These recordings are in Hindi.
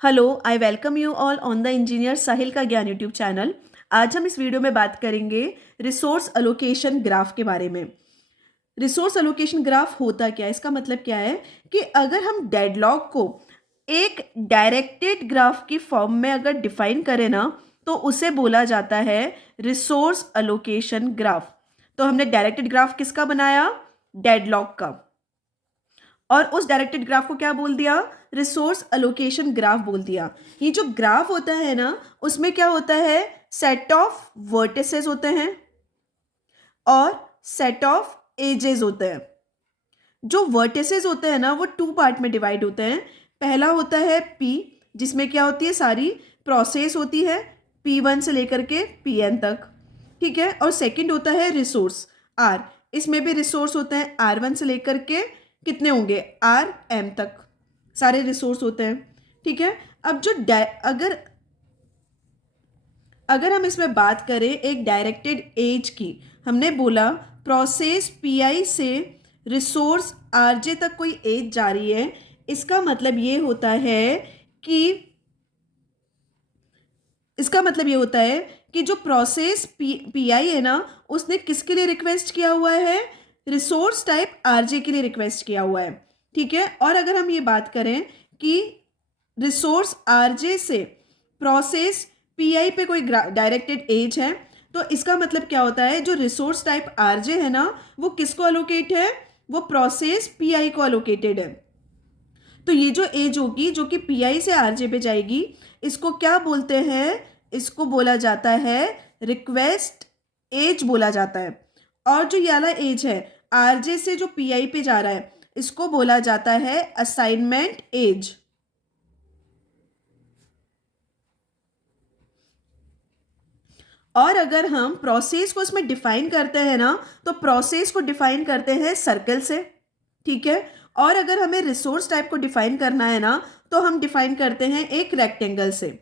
Hello, I welcome you all on the engineer Sahil का ज्ञान यूट्यूब चैनल। आज हम इस वीडियो में बात करेंगे रिसोर्स अलोकेशन ग्राफ के बारे में। रिसोर्स अलोकेशन ग्राफ होता क्या है, इसका मतलब क्या है कि अगर हम डेडलॉक को एक डायरेक्टेड ग्राफ की फॉर्म में अगर डिफाइन करें ना, तो उसे बोला जाता है रिसोर्स अलोकेशन ग्राफ। तो हमने डायरेक्टेड ग्राफ किसका बनाया? डेडलॉक का। और उस डायरेक्टेड ग्राफ को क्या बोल दिया? रिसोर्स अलोकेशन ग्राफ बोल दिया। ये जो ग्राफ होता है ना, उसमें क्या होता है? सेट ऑफ वर्टिसेस होते हैं और सेट ऑफ एजेस होते हैं। जो वर्टिसेस होते हैं ना, वो टू पार्ट में डिवाइड होते हैं। पहला होता है पी, जिसमें क्या होती है? सारी प्रोसेस होती है, P1 से लेकर के Pn तक, ठीक है। और सेकंड होता है रिसोर्स आर, इसमें भी रिसोर्स होते हैं R1 से लेकर के कितने होंगे? Rm तक सारे रिसोर्स होते हैं, ठीक है। अब जो अगर अगर हम इसमें बात करें एक डायरेक्टेड एज की, हमने बोला प्रोसेस पीआई से रिसोर्स आरजे तक कोई एज जा रही है, इसका मतलब ये होता है कि जो प्रोसेस पीआई है ना, उसने किसके लिए रिक्वेस्ट किया हुआ है? रिसोर्स टाइप आरजे के लिए रिक्वेस्ट किया हुआ है, ठीक है। और अगर हम ये बात करें कि रिसोर्स आरजे से प्रोसेस पीआई पे कोई डायरेक्टेड एज है, तो इसका मतलब क्या होता है? जो रिसोर्स टाइप आरजे है ना, वो किसको अलोकेट है? वो प्रोसेस पीआई को अलोकेटेड है। तो ये जो एज होगी जो कि पीआई से आरजे पे जाएगी, इसको क्या बोलते हैं? इसको बोला जाता है रिक्वेस्ट एज बोला जाता है। और जो ये वाला एज है आरजे से जो पीआई पे जा रहा है, इसको बोला जाता है असाइनमेंट एज। और अगर हम प्रोसेस को इसमें डिफाइन करते हैं ना, तो प्रोसेस को डिफाइन करते हैं सर्कल से, ठीक है। और अगर हमें रिसोर्स टाइप को डिफाइन करना है ना, तो हम डिफाइन करते हैं एक रेक्टेंगल से।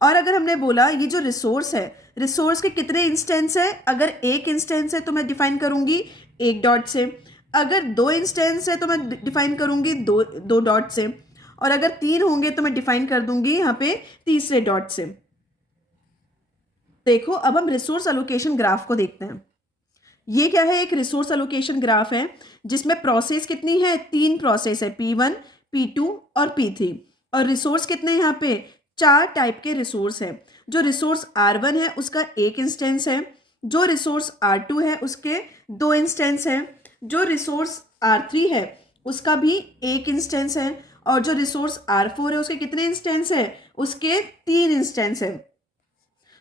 और अगर हमने बोला ये जो रिसोर्स है, रिसोर्स के कितने इंस्टेंस है? अगर एक इंस्टेंस है तो मैं डिफाइन करूंगी एक डॉट से, अगर दो इंस्टेंस है तो मैं डिफाइन करूंगी दो दो डॉट से, और अगर तीन होंगे तो मैं डिफाइन कर दूंगी यहाँ पे तीसरे डॉट से। देखो, अब हम रिसोर्स अलोकेशन ग्राफ को देखते हैं। ये क्या है? एक रिसोर्स अलोकेशन ग्राफ है जिसमें प्रोसेस कितनी है? तीन प्रोसेस है, P1, P2 और P3। और रिसोर्स कितने यहाँ पे? चार टाइप के रिसोर्स है। जो रिसोर्स R1 है उसका एक इंस्टेंस है, जो रिसोर्स R2 है उसके दो इंस्टेंस है, जो रिसोर्स R3 है उसका भी एक इंस्टेंस है, और जो रिसोर्स R4 है उसके कितने इंस्टेंस है? उसके तीन इंस्टेंस है।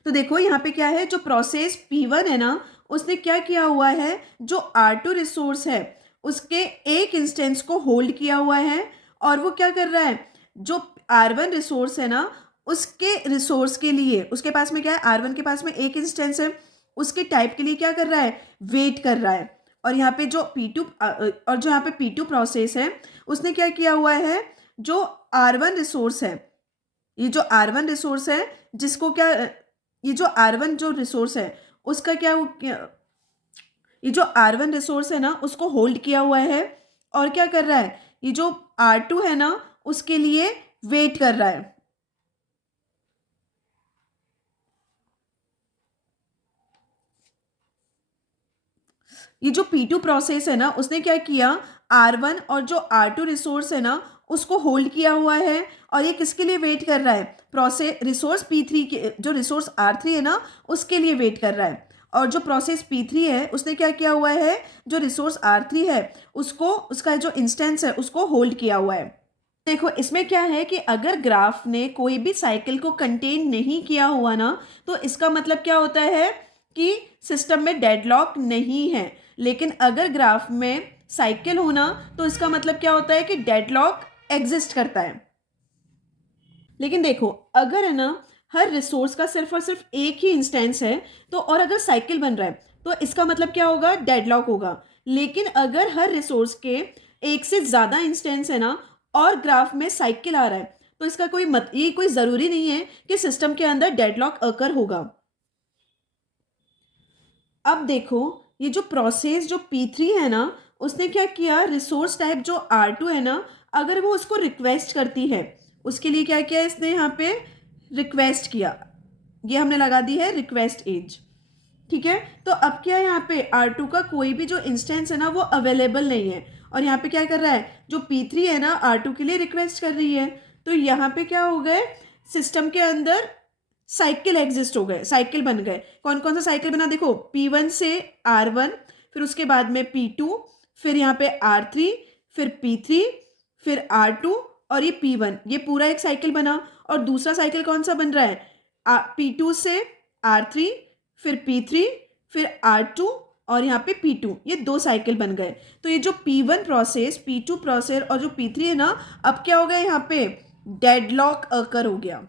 तो देखो यहाँ पे क्या है, जो प्रोसेस P1 है ना, उसने क्या किया हुआ है? जो R2 रिसोर्स है उसके एक इंस्टेंस को होल्ड किया हुआ है, और वो क्या कर रहा है? जो R1 रिसोर्स है ना, उसके रिसोर्स के लिए उसके पास में क्या है? R1 के पास में एक इंस्टेंस है, उसके टाइप के लिए क्या कर रहा है? वेट कर रहा है। और यहाँ पे जो P2 और जो यहाँ पे P2 प्रोसेस है, उसने क्या किया हुआ है? जो R1 रिसोर्स है, ये जो R1 रिसोर्स है, जिसको क्या, ये जो R1 जो रिसोर्स है उसका ये जो R1 रिसोर्स है ना, उसको होल्ड किया हुआ है, और क्या कर रहा है? ये जो R2 है ना, उसके लिए वेट कर रहा है। ये जो P2 प्रोसेस है ना, उसने क्या किया? R1 और जो R2 रिसोर्स है ना, उसको होल्ड किया हुआ है, और ये किसके लिए वेट कर रहा है? प्रोसेस रिसोर्स P3 के, जो रिसोर्स R3 है ना, उसके लिए वेट कर रहा है। और जो प्रोसेस P3 है उसने क्या किया हुआ है? जो रिसोर्स R3 है उसको, उसका जो इंस्टेंस है उसको होल्ड किया हुआ है। देखो, इसमें क्या है कि अगर ग्राफ ने कोई भी साइकिल को कंटेन नहीं किया हुआ ना, तो इसका मतलब क्या होता है? कि सिस्टम में डेडलॉक नहीं है। लेकिन अगर ग्राफ में साइकिल होना, तो इसका मतलब क्या होता है? कि डेडलॉक एग्जिस्ट करता है। लेकिन देखो, अगर है ना हर रिसोर्स का सिर्फ और सिर्फ एक ही इंस्टेंस है, तो और अगर साइकिल बन रहा है, तो इसका मतलब क्या होगा? डेडलॉक होगा। लेकिन अगर हर रिसोर्स के एक से ज्यादा इंस्टेंस है ना, और ग्राफ में साइकिल आ रहा है, तो इसका ये कोई जरूरी नहीं है कि सिस्टम के अंदर डेडलॉक अकर होगा। अब देखो, ये जो प्रोसेस जो P3 है ना, उसने क्या किया? रिसोर्स टाइप जो R2 है ना, अगर वो उसको रिक्वेस्ट करती है, उसके लिए क्या किया इसने यहाँ पे, रिक्वेस्ट किया, ये हमने लगा दी है रिक्वेस्ट एज, ठीक है। तो अब क्या है यहाँ पे R2 का कोई भी जो इंस्टेंस है ना वो अवेलेबल नहीं है, और यहाँ पे क्या कर रहा है, जो P3 है ना R2 के लिए रिक्वेस्ट कर रही है। तो यहाँ पे क्या हो गए, सिस्टम के अंदर साइकिल एग्जिस्ट हो गए, साइकिल बन गए। कौन कौन सा साइकिल बना, देखो P1 से R1, फिर उसके बाद में P2, फिर यहाँ पे R3, फिर P3, फिर R2 और ये P1, ये पूरा एक साइकिल बना। और दूसरा साइकिल कौन सा बन रहा है, P2 से R3, फिर P3, फिर R2 और यहाँ पे P2, ये दो साइकिल बन गए। तो ये जो P1 प्रोसेस, P2 प्रोसेस और जो P3 है ना, अब क्या हो गया यहाँ पे, डेडलॉक अकर हो गया।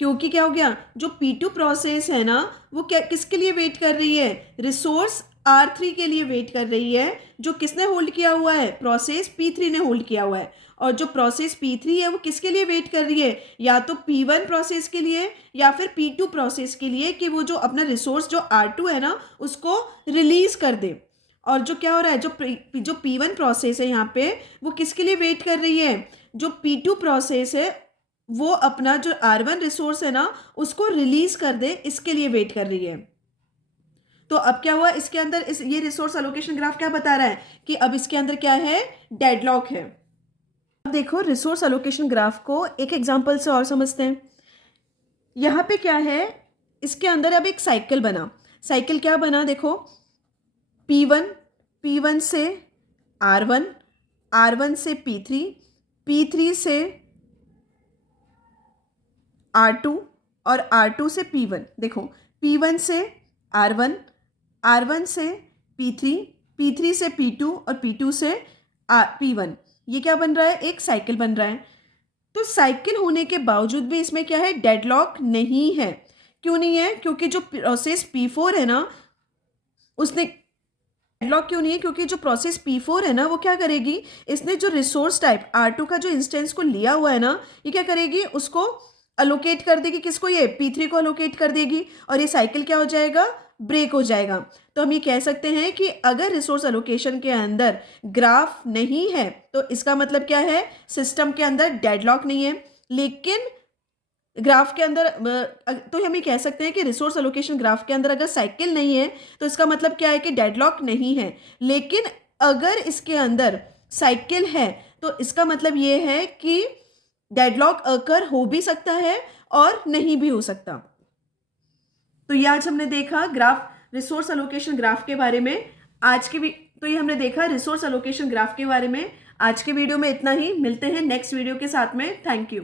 क्योंकि क्या हो गया, जो P2 प्रोसेस है ना वो क्या किसके लिए वेट कर रही है, रिसोर्स R3 के लिए वेट कर रही है, जो किसने होल्ड किया हुआ है, प्रोसेस P3 ने होल्ड किया हुआ है। और जो प्रोसेस P3 है वो किसके लिए वेट कर रही है, या तो P1 प्रोसेस के लिए या फिर P2 प्रोसेस के लिए, कि वो जो अपना रिसोर्स जो R2 है ना उसको रिलीज कर दे। और जो क्या हो रहा है, जो P1 प्रोसेस है यहाँ पे वो किसके लिए वेट कर रही है, जो P2 प्रोसेस है वो अपना जो R1 रिसोर्स है ना उसको रिलीज कर दे, इसके लिए वेट कर रही है। तो अब क्या हुआ इसके अंदर, ये रिसोर्स एलोकेशन ग्राफ क्या बता रहा है कि अब इसके अंदर क्या है, डेडलॉक है। अब देखो रिसोर्स एलोकेशन ग्राफ को एक एग्जांपल से और समझते हैं। यहाँ पे क्या है, इसके अंदर अब एक साइकिल बना, साइकिल क्या बना देखो, P1 से R1, R1 से P3, P3 से R2 और R2 से P1। देखो P1 से R1, R1 से P3, P3 से P2 और P2 से P1, ये क्या बन रहा है, एक साइकिल बन रहा है। तो साइकिल होने के बावजूद भी इसमें क्या है, डेडलॉक नहीं है। क्यों नहीं है, क्योंकि जो प्रोसेस P4 है ना उसने, डेडलॉक क्यों नहीं है, क्योंकि जो प्रोसेस P4 है ना वो क्या करेगी, इसने जो रिसोर्स टाइप R2 का जो इंस्टेंस को लिया हुआ है ना, ये क्या करेगी, उसको अलोकेट कर देगी, किसको, ये P3 को अलोकेट कर देगी, और ये साइकिल क्या हो जाएगा, ब्रेक हो जाएगा। तो हम ये कह सकते हैं कि अगर रिसोर्स अलोकेशन के अंदर ग्राफ नहीं है तो इसका मतलब क्या है, सिस्टम के अंदर डेडलॉक नहीं है। लेकिन ग्राफ के अंदर तो हम ये कह सकते हैं कि रिसोर्स एलोकेशन ग्राफ के अंदर अगर साइकिल नहीं है तो इसका मतलब क्या है कि डेडलॉक नहीं है। लेकिन अगर इसके अंदर साइकिल है तो इसका मतलब ये है कि डेडलॉक अकर हो भी सकता है और नहीं भी हो सकता। तो ये आज हमने देखा ग्राफ, रिसोर्स एलोकेशन ग्राफ के बारे में। तो ये हमने देखा रिसोर्स एलोकेशन ग्राफ के बारे में। आज के वीडियो में इतना ही, मिलते हैं नेक्स्ट वीडियो के साथ में। Thank you.